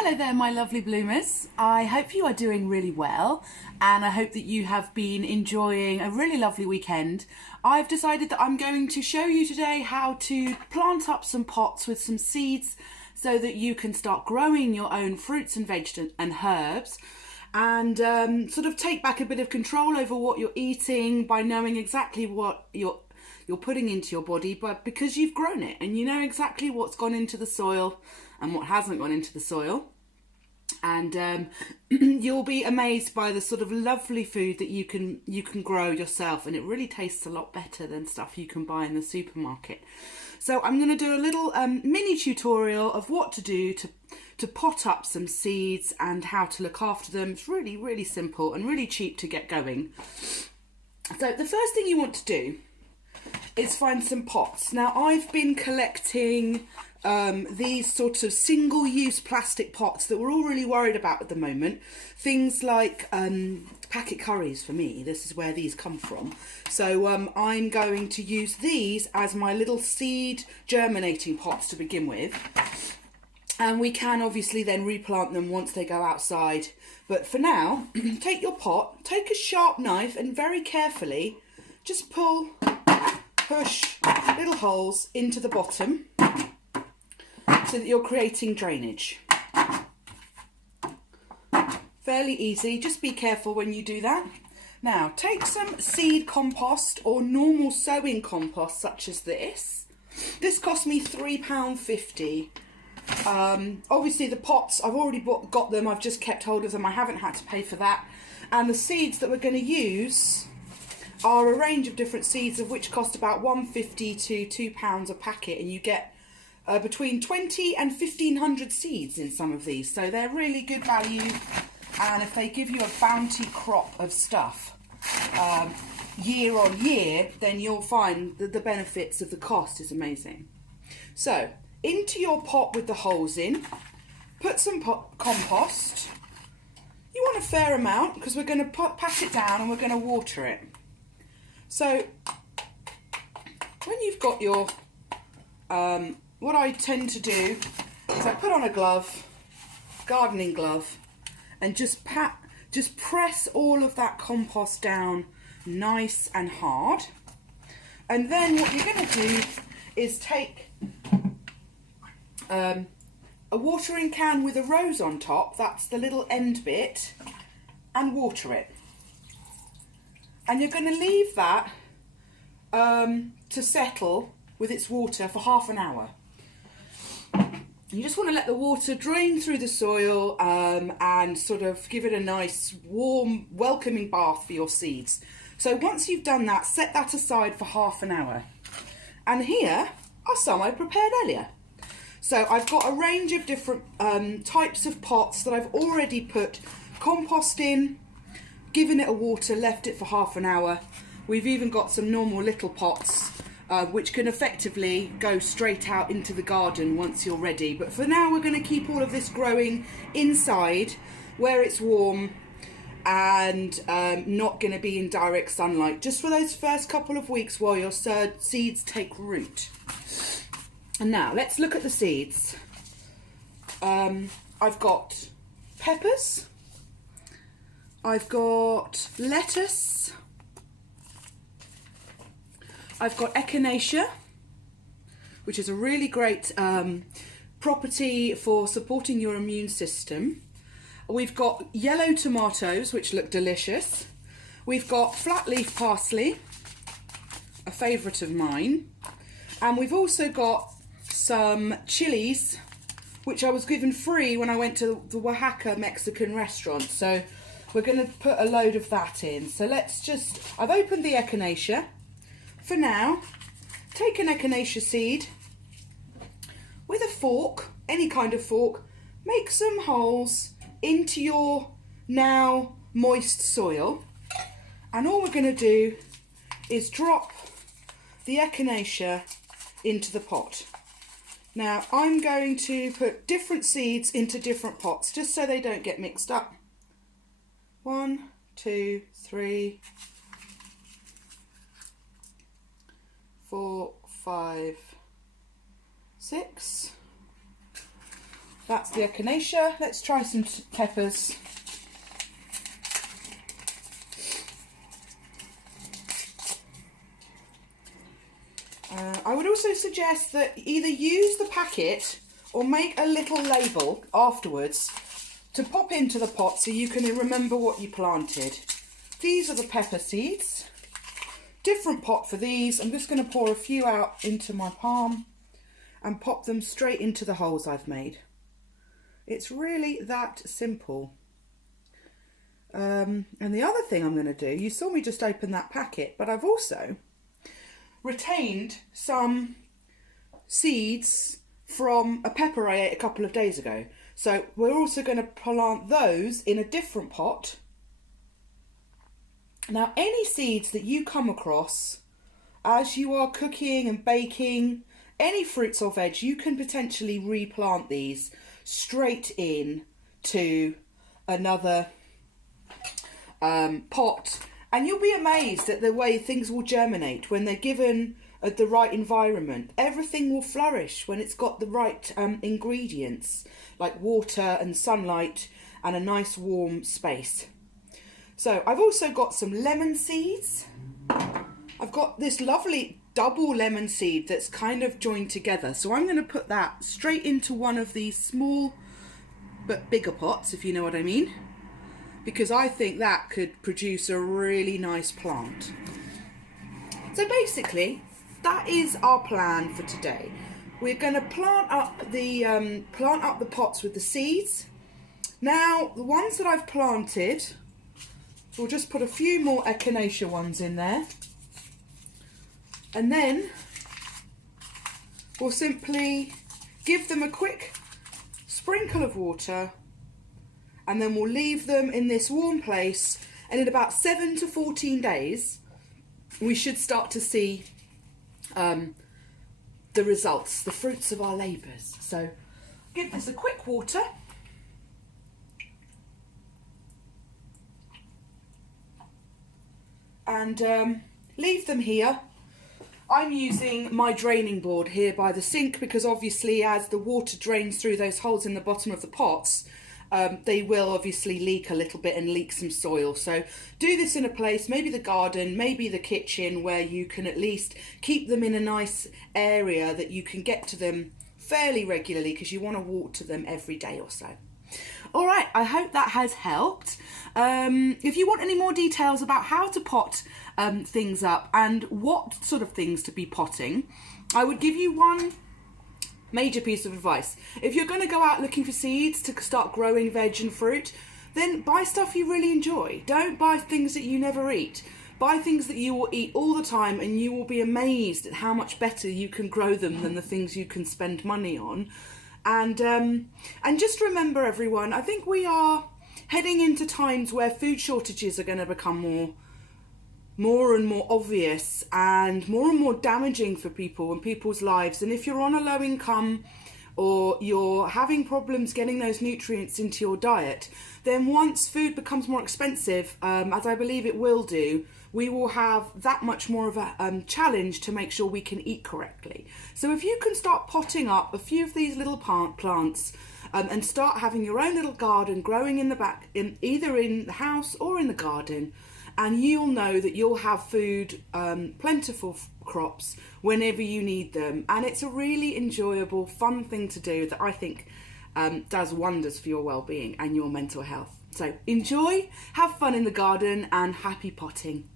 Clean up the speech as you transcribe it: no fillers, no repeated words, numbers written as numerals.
Hello there, my lovely bloomers. I hope you are doing really well, and I hope that you have been enjoying a really lovely weekend. I've decided that I'm going to show you today how to plant up some pots with some seeds so that you can start growing your own fruits and vegetables and herbs, and sort of take back a bit of control over what you're eating by knowing exactly what you're putting into your body, but because you've grown it and you know exactly what's gone into the soil and what hasn't gone into the soil. And you'll be amazed by the sort of lovely food that you can grow yourself, and it really tastes a lot better than stuff you can buy in the supermarket. So I'm going to do a little mini tutorial of what to do to pot up some seeds and how to look after them. It's really, really simple and really cheap to get going. So the first thing you want to do is find some pots. Now I've been collecting these sorts of single-use plastic pots that we're all really worried about at the moment. Things like packet curries for me. This is where these come from. So I'm going to use these as my little seed germinating pots to begin with. And we can obviously then replant them once they go outside. But for now, take your pot, take a sharp knife and very carefully just push little holes into the bottom so that you're creating drainage. Fairly easy, just be careful when you do that. Now take some seed compost or normal sowing compost such as this. This cost me £3.50. Obviously the pots, I've already got them, I've just kept hold of them, I haven't had to pay for that. And the seeds that we're going to use are a range of different seeds, of which cost about £1.50 to £2 a packet, and you get between 20 and 1,500 seeds in some of these, so they're really good value. And if they give you a bounty crop of stuff year on year, then you'll find that the benefits of the cost is amazing. So into your pot with the holes in, put some compost. You want a fair amount because we're going to pat it down and we're going to water it. So when you've got your, what I tend to do is I put on a glove, gardening glove, and just press all of that compost down nice and hard. And then what you're going to do is take a watering can with a rose on top, that's the little end bit, and water it. And you're going to leave that to settle with its water for half an hour. You just want to let the water drain through the soil and sort of give it a nice, warm, welcoming bath for your seeds. So once you've done that, set that aside for half an hour. And here are some I prepared earlier. So I've got a range of different types of pots that I've already put compost in, given it a water, left it for half an hour. We've even got some normal little pots which can effectively go straight out into the garden once you're ready. But for now we're going to keep all of this growing inside where it's warm and not going to be in direct sunlight, just for those first couple of weeks while your seeds take root. And now let's look at the seeds. I've got peppers, I've got lettuce, I've got echinacea, which is a really great property for supporting your immune system. We've got yellow tomatoes, which look delicious. We've got flat leaf parsley, a favourite of mine. And we've also got some chilies, which I was given free when I went to the Oaxaca Mexican restaurant. So we're going to put a load of that in. So I've opened the echinacea. For now, take an echinacea seed with a fork, any kind of fork, make some holes into your now moist soil. And all we're going to do is drop the echinacea into the pot. Now I'm going to put different seeds into different pots just so they don't get mixed up. 1, 2, 3, 4, 5, 6. That's the echinacea. Let's try some peppers. I would also suggest that either use the packet or make a little label afterwards to pop into the pot so you can remember what you planted. These are the pepper seeds. Different pot for these. I'm just going to pour a few out into my palm and pop them straight into the holes I've made. It's really that simple. And the other thing I'm going to do, you saw me just open that packet, but I've also retained some seeds from a pepper I ate a couple of days ago. So we're also going to plant those in a different pot. Now, any seeds that you come across as you are cooking and baking, any fruits or veg, you can potentially replant these straight in to another pot. And you'll be amazed at the way things will germinate when they're given the right environment. Everything will flourish when it's got the right ingredients, like water and sunlight and a nice warm space. So I've also got some lemon seeds. I've got this lovely double lemon seed that's kind of joined together. So I'm going to put that straight into one of these small but bigger pots, if you know what I mean, because I think that could produce a really nice plant. So basically, that is our plan for today. We're going to plant up the pots with the seeds. Now, the ones that I've planted, we'll just put a few more echinacea ones in there. And then we'll simply give them a quick sprinkle of water, and then we'll leave them in this warm place, and in about 7 to 14 days we should start to see the results, the fruits of our labours. So give this a quick water. And leave them here. I'm using my draining board here by the sink because obviously as the water drains through those holes in the bottom of the pots, they will obviously leak a little bit and leak some soil. So do this in a place, maybe the garden, maybe the kitchen, where you can at least keep them in a nice area that you can get to them fairly regularly, because you want to water them every day or so. All right, I hope that has helped. If you want any more details about how to pot things up and what sort of things to be potting, I would give you one major piece of advice. If you're going to go out looking for seeds to start growing veg and fruit, then buy stuff you really enjoy. Don't buy things that you never eat. Buy things that you will eat all the time, and you will be amazed at how much better you can grow them than the things you can spend money on. And just remember, everyone, I think we are heading into times where food shortages are going to become more and more obvious and more damaging for people and people's lives. And if you're on a low income or you're having problems getting those nutrients into your diet, then once food becomes more expensive, as I believe it will do, we will have that much more of a challenge to make sure we can eat correctly. So if you can start potting up a few of these little plants and start having your own little garden growing in the back, either in the house or in the garden, and you'll know that you'll have food, plentiful crops whenever you need them. And it's a really enjoyable, fun thing to do that I think does wonders for your well-being and your mental health. So enjoy, have fun in the garden, and happy potting.